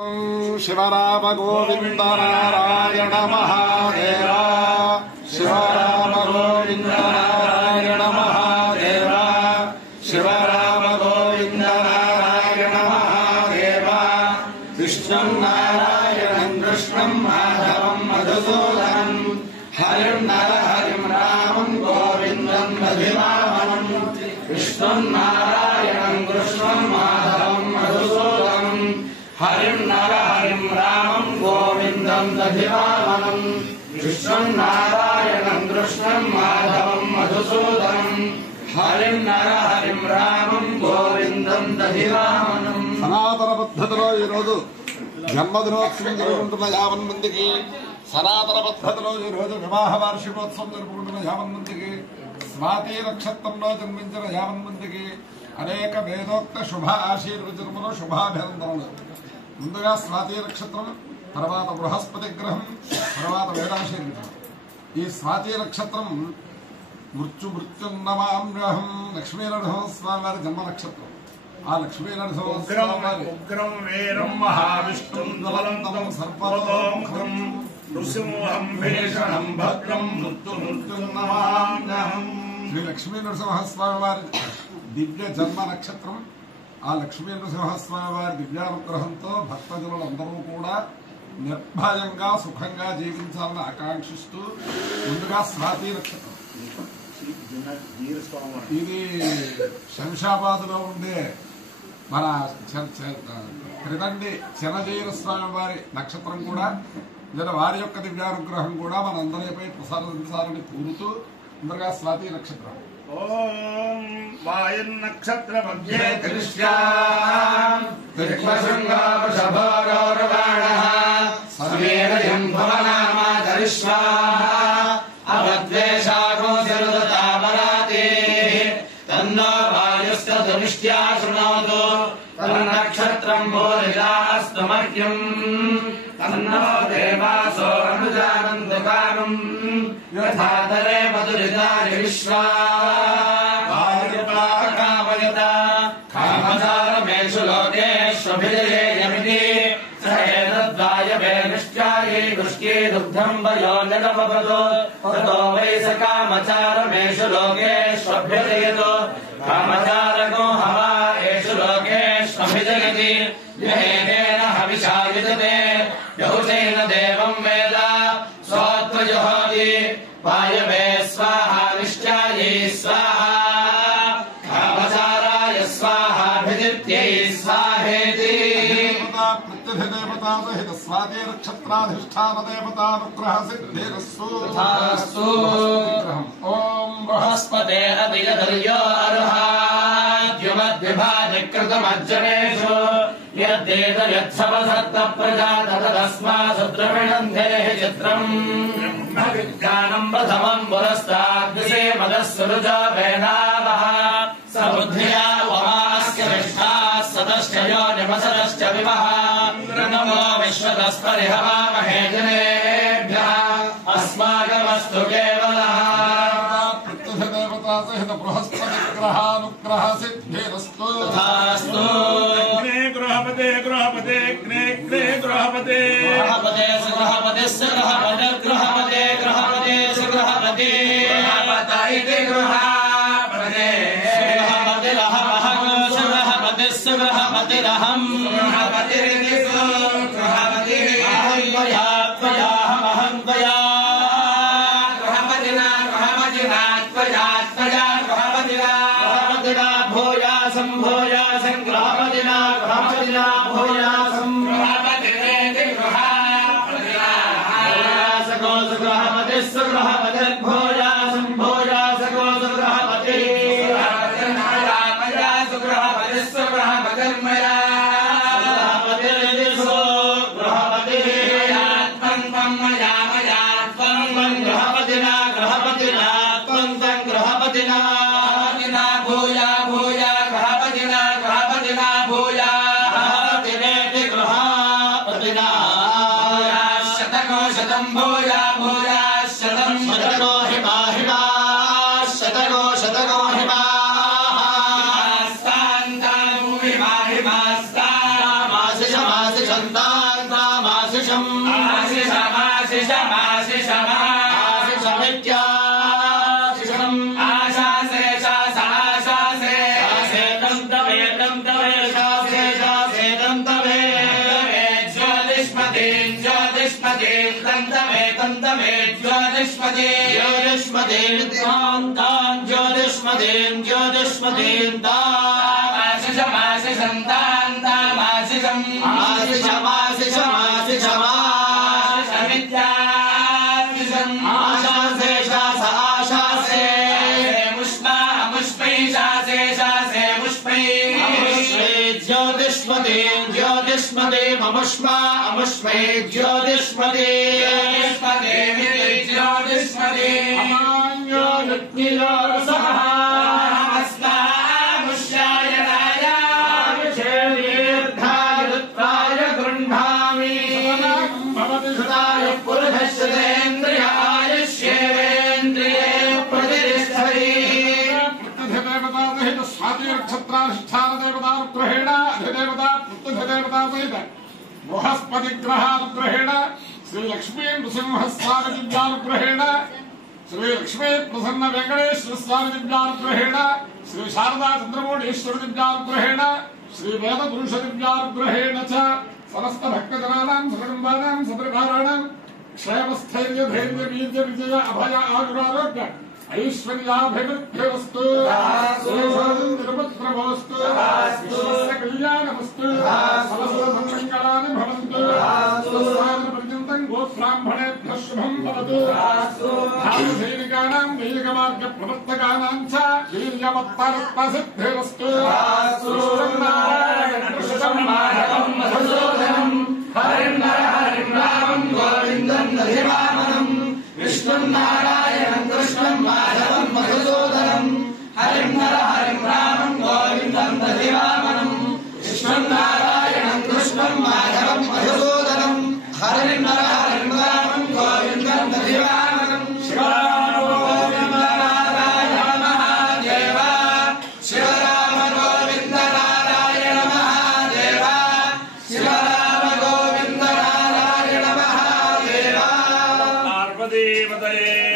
शिवराम गोविंद नारायण महादेव शिवराम गोविंद नारायण महादेव शिवराम गोविंद नारायण महादेव विष्णु नारायणं कृष्णं माधवं मधुसूदनं हरिं नर हरिं रामं गोविंदं मधिवामनं विष्णु नारायणं कृष्णं माधवं मधुसूदनं हरिं नर हरिं रामं गोविंदं दधिवामनं विष्णु नारायणं कृष्णं माधवं मधुसूदनं हरिं नर हरिं रामं गोविंदं दधिवामनं సనాతన పద్ధతిలో ఈ రోజు జన్మదినోత్సవం జరుపుకుంటున్న 50 మందికి సనాతన పద్ధతిలో ఈ రోజు వివాహ వార్షికోత్సవం జరుపుకుంటున్న 50 మందికి స్వాతి నక్షత్రంలో జన్మించిన 50 మందికి అనేక వేదోక్త శుభ ఆశీర్వచనములు శుభాభినందనలు. ముందుగా స్వాతి నక్షత్రం, తర్వాత బృహస్పతి గ్రహం, తర్వాత వేదాశీర్వచనం. ఈ స్వాతి నక్షత్రం మృత్యున్నమామ్యహం లక్ష్మీనరసింహస్వామి వారి జన్మ నక్షత్రం. ఆ లక్ష్మీనరసింహస్వామి ఉగ్రం వీరం మహావిష్ణుం జ్వలంతం సర్పలోకం నృసింహం భీషణం భద్రం మృత్యున్నమామ్యహం. శ్రీ లక్ష్మీనరసింహస్వామి వారి దివ్య జన్మ నక్షత్రం. ఆ లక్ష్మీ నరసింహస్వామి వారి దివ్యానుగ్రహంతో భక్తజనులందరూ కూడా నిర్భయంగా సుఖంగా జీవించాలని ఆకాంక్షిస్తూ ముందుగా స్వాతి నక్షత్రం. ఇది శంషాబాద్ లో ఉండే మన త్రిదండి చిన్నజీర స్వామి వారి నక్షత్రం కూడా, లేదా వారి యొక్క దివ్యానుగ్రహం కూడా మనందరిపై ప్రసాదించాలని కోరుతూ ముందుగా స్వాతి నక్షత్రం. ఓం వాయున్నక్షత్ర మధ్యే కరిష్యాం త్రిక్వశృంగావృషభోరోర్వాణః సమేరయం భవనామా కరిష్వా అవద్వేషాగోసిరుదతామరాతి తన్నో వాయుస్తదునిష్ట్యా శృణోతు తన్నక్షత్రం భూరిదాస్తు మహ్యం తన్నో దేవాసో అనుజానంతు కామం యథాతరే మధురితాని విశ్వా వాయుర్వాకామయత కామచారమేషు లోకేష్వభిజయేయమితి స ఏతద్వాయవే నిష్ట్యాయే వృష్ట్యే దుగ్ధం వయో నిరమపదో తతో వై స కామచారమేషు లోకేష్వభ్యజయతో కామచారగో హవా ఏషు లోకేష్వభిజయతి యహేన హవిషాయుజతే యౌషేన దేవం వేద సోత్వజుహోతి వాయవే స్వాహా నిష్ట్యాయే స్వాహా కామచారాయ స్వాహాభిజిత్యై స్వాహేతి. ప్రత్యధిదేవతా సహిత స్వాతి నక్షత్రాధిష్టాన దేవతానుగ్రహ సిద్ధిరస్సు. ఓం బృహస్పతే అభియదర్యో అర్హాద్యుమద్విభాజకృతమజ్జనేషు యద్దేతయత్సవసత్త ప్రజాతస్మాద్రవిణంధే చిత్రం విజ్ఞానం ప్రథమం పురస్తాద్విషే మదస్సురుజో వేదావః సబుద్ధ్యా వమాస్య నిష్ఠా సదశ్చయో నిమసదశ్చ వివః నమో విశ్వతస్పరిహవామహే జనేభ్యః అస్మాకమస్తు కేవలః. ప్రత్యధిదేవతా సహిత బృహస్పతి గ్రహానుగ్రహ సిద్ధిరస్తు. గృహపతే గృహపతే గ్నే గ్నే గృహపతే గృహపతే గృహపతే గృహపతే గృహపతే గృహపతే గృహపతే గృహపతే గృహపతిరహం గృహపతిరహం త్వయా గృహపతినా గృహపతినా త్వయా త్వయా గృహపతినా గృహపతినా భూయాసం భూయాసం గృహపతినా గృహపతినా భూయాసం గృహపతిరేతి గృహపతినా భూయాసకోసు గృహపతిస్సు గృహపతిర్భూయాసం భూయాసకోసు గృహపతి రామయాసు గృహపతిస్సు గృహపతిర్మయా గృహపతిరిసు గృహపతి త్వం త్వం మయా మయా త్వం త్వం గృహపతినా గృహపతినా త్వం త్వం గృహపతినా భూయా భూయా గృహపతినా గృహపతినా భూయా గృహపతిరేతి గృహపతినా శతకో శతం భూయా భూయా శతం శతకో హిమా హిమా శతకో శతకో హిమా హిమాస్తాంతా మాసి మాసి సంతా आशिषम् आशिषमित्याशिषम् आशासे शासाशासे शासेतं तवे शासे तन्तवे ज्योतिष्मतीं तन्तवे ज्योतिष्मतीं तां ज्योतिष्मतीं तामाशिषमाशिषं तामाशिषम् आशिषमित्याशिषम् आशासे शास आशासे मुष्मै शासे मुष्मै ज्योतिष्मतीममुष्मा अमुष्मै ज्योतिष्मती गृह्णामि पुरुषेन्द्रिय आयुष्येवेन्द्रिये प्रतिष्ठति स्वाति नक्षत्राधिष्ठान देवतानुग्रहेण अधिदेवता प्रत्यधिदेवता सहित बृहस्पति ग्रहानुग्रहेण श्री लक्ष्मी नृसिंह स्वामी दिव्यानुग्रहेण श्री लक्ष्मी प्रसन्न वेंकटेश्वर स्वामी दिव्यानुग्रहेण श्री शारदा चंद्रमौळीश्वर दिव्यानुग्रहेण श्री वेद पुरुष दिव्यानुग्रहेण च समस्त भक्तजनानां सकुटुम्बानां सपरिवाराणां क्षेमस्थैर्य धैर्य वीर्य विजय अभय आयुरारोग्य ऐश्वर्याभिवृद्धिरस्तु निरपत्रमस्तु कल्याणमस्तु समस्तमङ्गलानि भवन्तु पर्यन्तं गोब्राह्मणेभ्यः शुभं भवतु भारतसैनिकानां दैनिकमार्गप्रवर्तकानां च वीर्यवत्तरत्नसिद्धिरस्तु कृष्णं माधवं मधुसूदनं हरिं रामं गोविन्दं दधिवामनम् विष्णुं नारायणं कृष्णं माधवं मधुसूदनं हरिं रामं गोविन्दं दधिवामनं विष्णुं नारायणं कृष्णं माधवं मधुसूदनं हरिं रामं गोविन्दं दधिवामनं शिवराम गोविन्द नारायण महादेव शिवराम गोविन्द नारायण महादेव शिवराम गोविन्द नारायण महादेव पार्वतीपतये